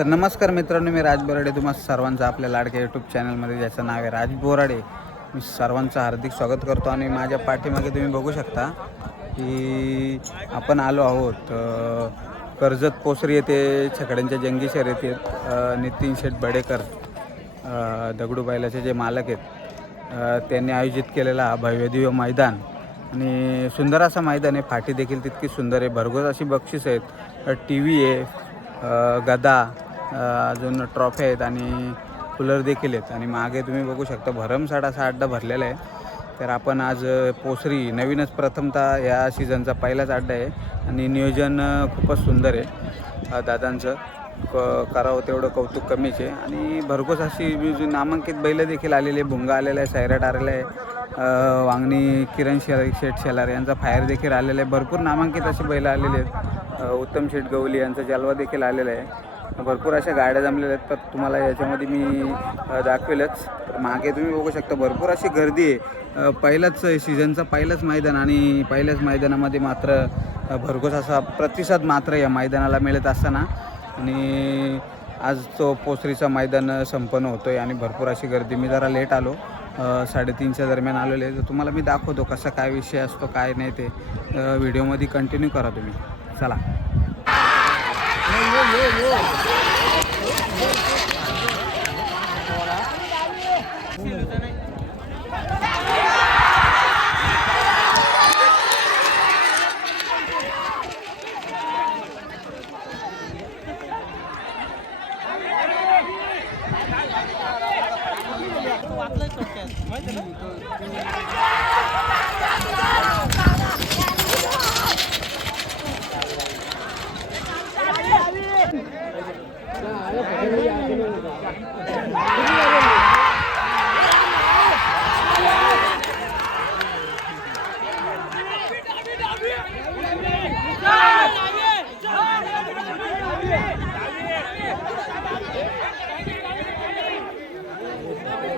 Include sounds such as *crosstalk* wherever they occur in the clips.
तर नमस्कार मित्रांनो मी राज बोराडे. तुम्हा सर्वांचं आपल्या लाडक्या यूट्यूब चॅनलमध्ये ज्याचं नाव आहे राज बोराडे. मी सर्वांचं हार्दिक स्वागत करतो आणि माझ्या पाठीमागे तुम्ही बघू शकता की आपण आलो आहोत कर्जत पोसरी येथे छकड्यांच्या जंगी शर्यतीत नितीन शेठ बडेकर दगडू बैलाचे जे मालक आहेत त्यांनी आयोजित केलेला हा भव्यदिव्य मैदान. आणि सुंदर असं मैदान आहे. फाटी देखील तितकी सुंदर आहे. भरघोस अशी बक्षीस आहेत. टी व्ही आहे गदा अजून ट्रॉफी आहेत आणि कूलर देखील आहेत. आणि मागे तुम्ही बघू शकता भरमसाठ असा अड्डा भरलेला आहे. तर आपण आज पोसरी नवीनच प्रथमतः या सीझनचा पहिलाच अड्डा आहे. आणि नियोजन खूपच सुंदर आहे. दादांचं क करावं तेवढं कौतुक कमीच आहे. आणि भरघोस अशी म्हणजे नामांकित बैलं देखील आलेली आहे भुंगा आलेला आहे सैराट आलेला आहे. वांगणी किरण शेल शेठ शेलार यांचा फायर देखील आलेला आहे. भरपूर नामांकित अशी बैलं आलेली आहेत. उत्तम शेठ गवली यांचा जलवा देखील आलेला आहे. भरपूर अशा गाड्या जमलेल्या आहेत. तर तुम्हाला याच्यामध्ये मी दाखवेलच. तर मागे तुम्ही बघू शकता भरपूर अशी गर्दी आहे. पहिलाच सीझनचा पहिलंच मैदान आणि पहिल्याच मैदानामध्ये मात्र भरघोस असा प्रतिसाद मात्र या मैदानाला मिळत असताना. आणि आज तो पोसरीचा मैदान संपन्न होतो आहे आणि भरपूर अशी गर्दी. मी जरा लेट आलो. साडेतीनच्या दरम्यान आलेले आहे. तर तुम्हाला मी दाखवतो कसा काय विषय असतो काय नाही ते. व्हिडिओमध्ये कंटिन्यू करा तुम्ही. चला. 没有，没有。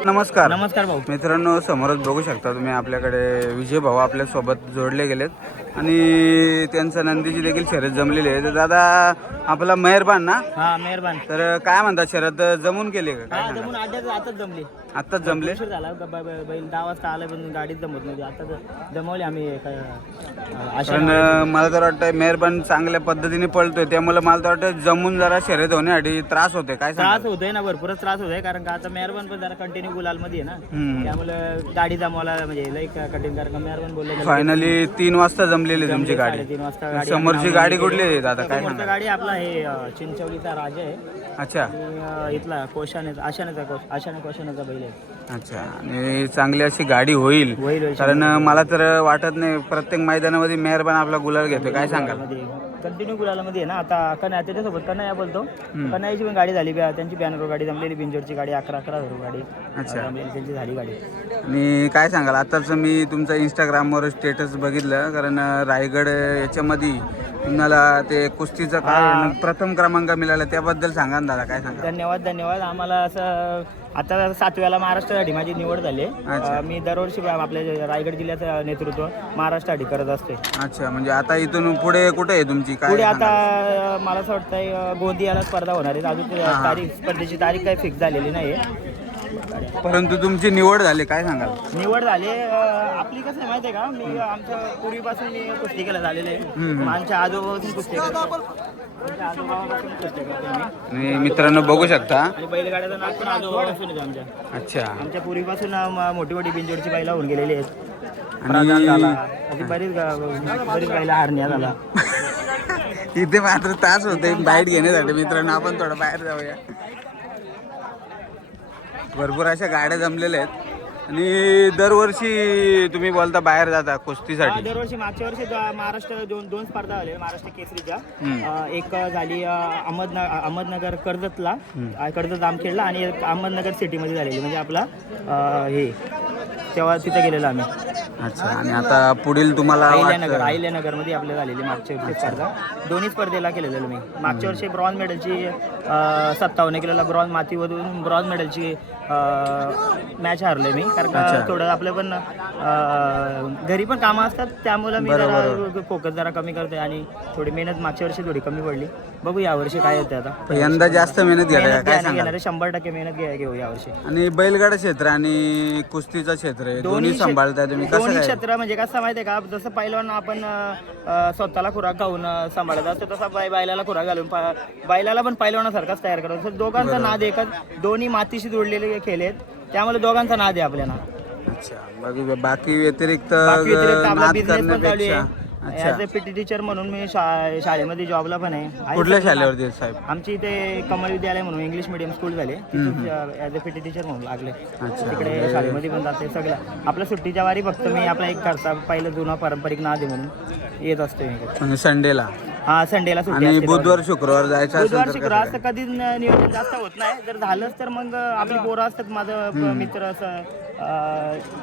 नमस्कार. नमस्कार भाऊ. मित्रांनो समोरच बघू शकता तुम्ही आपल्याकडे विजय भाऊ आपल्यासोबत जोडले गेलेत. आणि त्यांचं नंदीची देखील शर्यत जमलेली आहे तर दादा आपला मेहरबान ना? हा मेहरबान. तर काय म्हणतात शर्यत जमून केली का? काय जमून जमली. आत्ताच जमले? उशीर झाला. ब- ब- ब- बैल दहा वाजता आला पण गाडीत जमत नव्हती. आता जमवली आम्ही एका, अं, अशा कारण अं, मला तर वाटतं मेहरबान चांगल्या पद्धतीने पळतोय. त्यामुळे मला तर वाटतं जमून जरा शर्यत होण्यासाठी त्रास होते काय सांगा त्रास होतोय ना भरपूरच त्रास होतोय. कारण का आता मेहरबान पण जरा कंटिन्यू गुलाल मध्ये आहे ना. त्यामुळे गाडी जमवायला म्हणजे लई कठीण. कारण का मेहरबान बोलले फायनली तीन वाजता जमलेली तुमची गाडी. साडेतीन वाजता गाडी समोरची गाडी कुठली आहे? दादा काय समोरची गाडी आपला हे अं, चिंचवलीचा राजा आहे. अच्छा. आणि अं, इथला कोशाने आशानेचा कोश आशाने कोशानेचा बैल अच्छा आणि चांगली अशी गाडी होईल. होईल होईल. कारण मला तर वाटत नाही प्रत्येक मैदानामध्ये मेहरबान आपला गुलाल घेतोय. काय सांगाल? कंटिन्यू गुलालामध्ये आहे ना. आता कन्या त्याच्यासोबत कन्या बोलतो. कन्याची पण गाडी झाली. बॅ- त्यांची बॅनर गाडी जमलेली बिंजोरची गाडी अकरा अकरा धरू गाडी. अच्छा. जमलेली त्यांची झाली गाडी. आणि काय सांगाल? आताच मी तुमचा इंस्टाग्रामवर स्टेटस बघितलं. कारण अं, रायगड याच्यामध्ये तुम्हाला ते कुस्तीचं काय प्रथम क्रमांक मिळाला त्याबद्दल सांगा ना दादा काय सांगा धन्यवाद धन्यवाद. आम्हाला असं आता सातव्याला महाराष्ट्रासाठी माझी निवड झाली आहे. अच्छा. अं, मी दरवर्षी आपल्या रायगड जिल्ह्याचं नेतृत्व महाराष्ट्रासाठी करत असते अच्छा म्हणजे आता इथून पुढे कुठे आहे तुमची काय पुढे आता सांगाल? अं, मला असं वाटतंय अं, गोंदियाला स्पर्धा होणार आहे अजून तारीख स्पर्धेची तारीख काही फिक्स झालेली नाही परंतु तुमची निवड झाली काय सांगाल? निवड झाली. अं, आपली कसं आहे माहिती आहे का? मी आमच्या पूर्वीपासून मी कुस्ती केला झालेलं आहे. आमच्या आजोबापासून कुस्ती करतो आमच्या आजोबापासून कुस्ती करतो मी आणि मित्रांनो बघू शकता. आणि बैलगाड्याचं नाव पण आजोबापासून येतो आमच्या. अच्छा. आमच्या पूर्वीपासून मोठी मोठी बिंजोडची बैला होऊन गेलेली आहेत. आणि- प्रधान झाला. अशी बरीच गा- बरीच बैला हारण्या झाला इथे मात्र तास होते बाईट घेण्यासाठी. मित्रांनो आपण थोडं बाहेर जाऊया. भरपूर अशा गाड्या जमलेल्या आहेत. आणि दरवर्षी तुम्ही बोलता बाहेर जाता कुस्तीसाठी. दरवर्षी मागच्या वर्षी महाराष्ट्र दोन दोन स्पर्धा झाल्या महाराष्ट्र केसरीच्या. अं, एक झाली अं, अहमदन अहमदनगर कर्जतला अं, कर्जत जामखेडला आणि एक अहमदनगर सिटीमध्ये झालेली. म्हणजे आपला अं, हे तेव्हा तिथे गेलेलो आम्ही. अच्छा आणि आता पुढील तुम्हाला अहिल्यानगर वाटतं- अहिल्यानगरमध्ये आपल्या झालेली मागच्या वर्षी स्पर्धा. दोन्ही स्पर्धेला केलेलं मी. मागच्या वर्षी ब्रॉन्झ मेडलची सत्तावन्न किलोला ब्रॉन्झ मातीमधून ब्रॉन्झ मेडलची मॅच हारले मी. कारण. का थोडं आपलं पण घरी पण कामं असतात त्यामुळे मी जरा फोकस जरा कमी करतोय आणि थोडी मेहनत मागच्या वर्षी थोडी कमी पडली. बघू यावर्षी काय येते आता. यंदा जास्त मेहनत घेणार शंभर टक्के मेहनत घेऊ यावर्षी आणि बैलगाडा क्षेत्र आणि कुस्तीचं क्षेत्र आहे दोन्ही सांभाळताय तुम्ही. कसं दोन्ही क्षेत्र म्हणजे कसं माहितीये का? जसं पहिलवान आपण स्वतःला खुराक खाऊन सांभाळत असतो तसा बैलाला खुराक घालून बैलाला पण पहिलवानासारखाच तयार करतो. दोघांचा नाद एकच दोन्ही मातीशी जोडलेले खेळ आहेत त्यामुळे दोघांचा नाद आहे आपल्याला. अच्छा बाकी बाकी व्यतिरिक्त बाकी व्यतिरिक्त आपला नाद बिझनेस पण चालू करण्यापेक्षा आहे अच्छा. ॲज अ पीटी टीचर म्हणून मी शा- शाळेमध्ये जॉबला पण आहे. कुठल्या शाळेवरती साहेब? आमची इथे कमल विद्यालय म्हणून इंग्लिश मिडियम स्कूल झाले. ॲज अ पीटी टीचर म्हणून लागले. अच्छा तिकडे शाळेमध्ये पण जाते सगळं. आपल्या सुट्टीच्या वारी फक्त मी आपला एक घरचा पहिलं जुना पारंपरिक नाद आहे म्हणून येत असतो मी. इकडे. म्हणजे संडेला हा संडेला सुट्टी आणि असते बुधवार शुक्रवार जायचं असेल बुधवार तर शुक्रवार असं कधीच न- नियोजन जास्त होत नाही. जर झालंच तर मग आपली पोरं असतात माझं मित्र असं.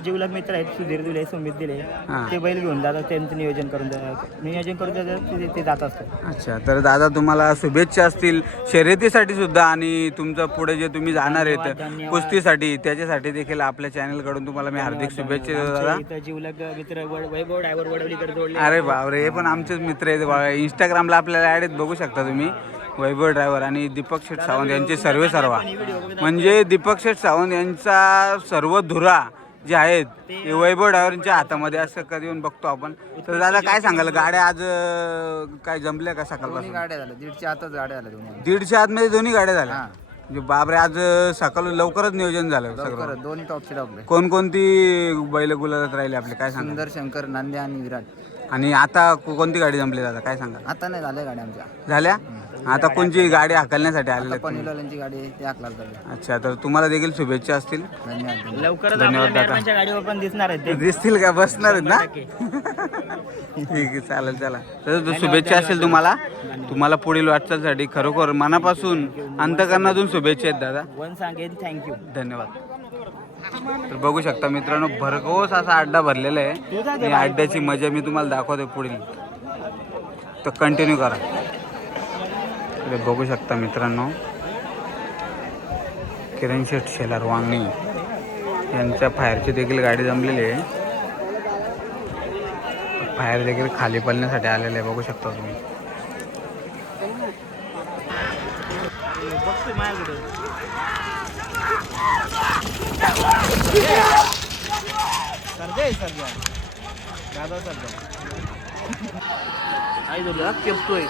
जिवलग मित्र आहेत सुधीर दिले सुमित दिले हां. ते बैल घेऊन जातात त्यांचं नियोजन करून जातात. नियोजन करून जातात ते- ते जात असतात? अच्छा तर दादा तुम्हाला शुभेच्छा असतील शर्यतीसाठी सुद्धा आणि तुमचं पुढे जे तुम्ही जाणार आहेत धन्यवाद. कुस्तीसाठी त्याच्यासाठी देखील आपल्या चॅनलकडून तुम्हाला मी हार्दिक शुभेच्छा देतो दादा आमच्या इथं जिवलग मित्र वड- वैभव ड्रायव्हर जोडले अरे बापरे हे पण आमचेच मित्र आहेत बघा इंस्टाग्रामला आपल्याला ऍड आहेत बघू शकता तुम्ही वैभव ड्रायव्हर आणि दीपक शेठ सावंत यांचे सर्व सर्वा. म्हणजे दीपक शेठ सावंत यांचा सर्व धुरा जे आहेत ते वैभव ड्रायव्हरच्या हातामध्ये असं कधी येऊन बघतो आपण. तर दादा काय सांगाल? गाड्या आज अं, काय जमल्या का सकाळपासून? गाड्या झाल्या. दीडशे आताच गाड्या झाल्या दोन्ही. दीडशे आतमध्ये दोन्ही गाड्या झाल्या? म्हणजे बापरे आज अं, सकाळ लवकरच नियोजन झालं सगळं. दोन्ही टॉपचे टाकले कोणकोणती बैल गुलालात राहिले आपले? काय सांगा सुंदर शंकर नांद्या आणि विराट. आणि आता को- कोणती गाडी जमली दादा? काय सांगा आता नाही झाल्या गाड्या आमच्या. झाल्या? आता कोणची गाडी हाकलण्यासाठी तुम्ही? पनीरवाल्यांची गाडी आहे, ते अच्छा तर तुम्हाला देखील शुभेच्छा असतील. धन्यवाद लवकरच धन्यवाद दादा. मॅडमांच्या गाडीवर पण दिसणार आहेत ते. दिसतील का? बसणार आहेत ना? *laughs* ठीक आहे चालेल चला. तर तो शुभेच्छा असेल तुम्हाला. तुम्हाला पुढील वाटचालीसाठी खरोखर मनापासून अंतकरणातून शुभेच्छा आहेत दादा. वन सांगेन थँक्यू धन्यवाद. तर बघू शकता मित्रांनो भरघोस असा अड्डा भरलेला आहे. आणि अड्ड्याची मजा मी तुम्हाला दाखवतो पुढील. तर कंटिन्यू करा. इकडे बघू शकता मित्रांनो. किरण शेठ शेलार वांगणी यांच्या फायरची देखील गाडी जमलेली आहे. फायर देखील खाली पडण्यासाठी आलेले आहे बघू शकता तुम्ही. बघतोय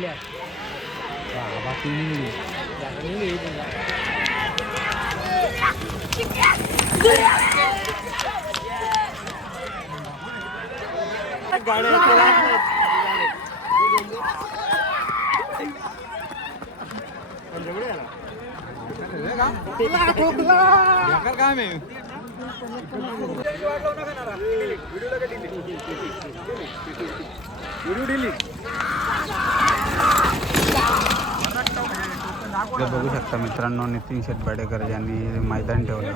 Блядь. सर्जा सर्जा दादा सर्जा आई जोडला बघू शकता मित्रांनो नितीन शेटबाडेकर यांनी मैदान ठेवलं.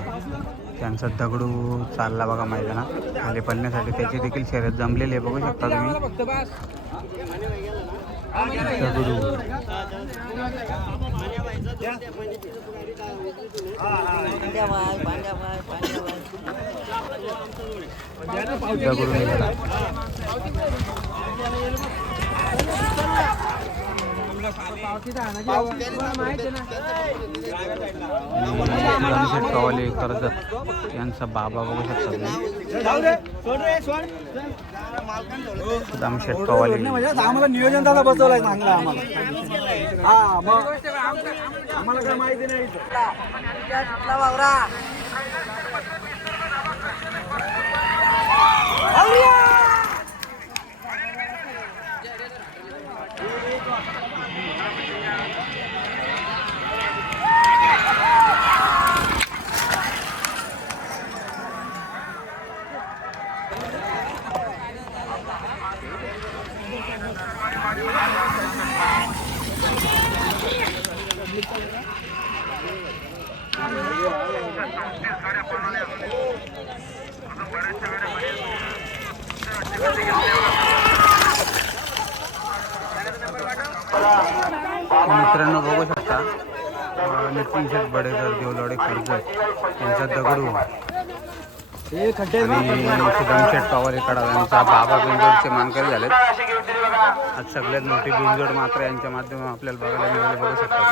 त्यांचा दगडू चालला बघा मैदानात. खाली पडण्यासाठी त्याची देखील शर्यत जमलेली आहे. बघू शकता तुम्ही. दगडू. दगडू रामशेठ कवाले कर्जत यांचा बाबा बघू शकता तुम्ही रामशेठ कवाले. आम्हाला नियोजन दादा बसवलाय चांगला आम्हाला हा मग आम्हाला काय माहिती नाही मित्रांनो बघू शकता नितीन शेठ बडेकर देवलाडे कर्जत यांचा दगडू. आणि सुदाम शेठ पवार एकाडा यांचा बाबा बेंदरचे मानकरी झालेत. आज सगळ्यात मोठी बिंजोड मात्र यांच्या माध्यमातून आपल्याला बघायला मिळाले बघू शकता